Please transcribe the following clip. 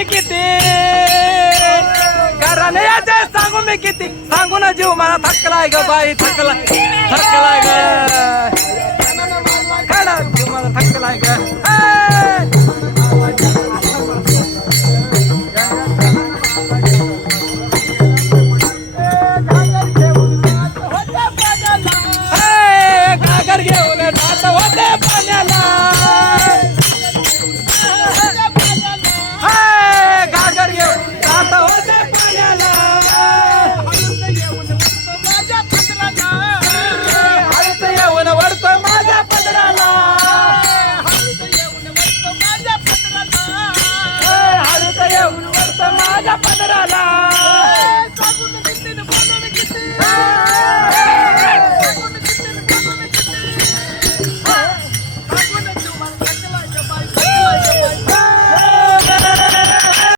मी किती? घराण्याचे सांगू मी किती? सांगू ना जीव मला थकलाय ग बाई थकला थकलाय गाडा जीव मला थकलाय ग. Oh,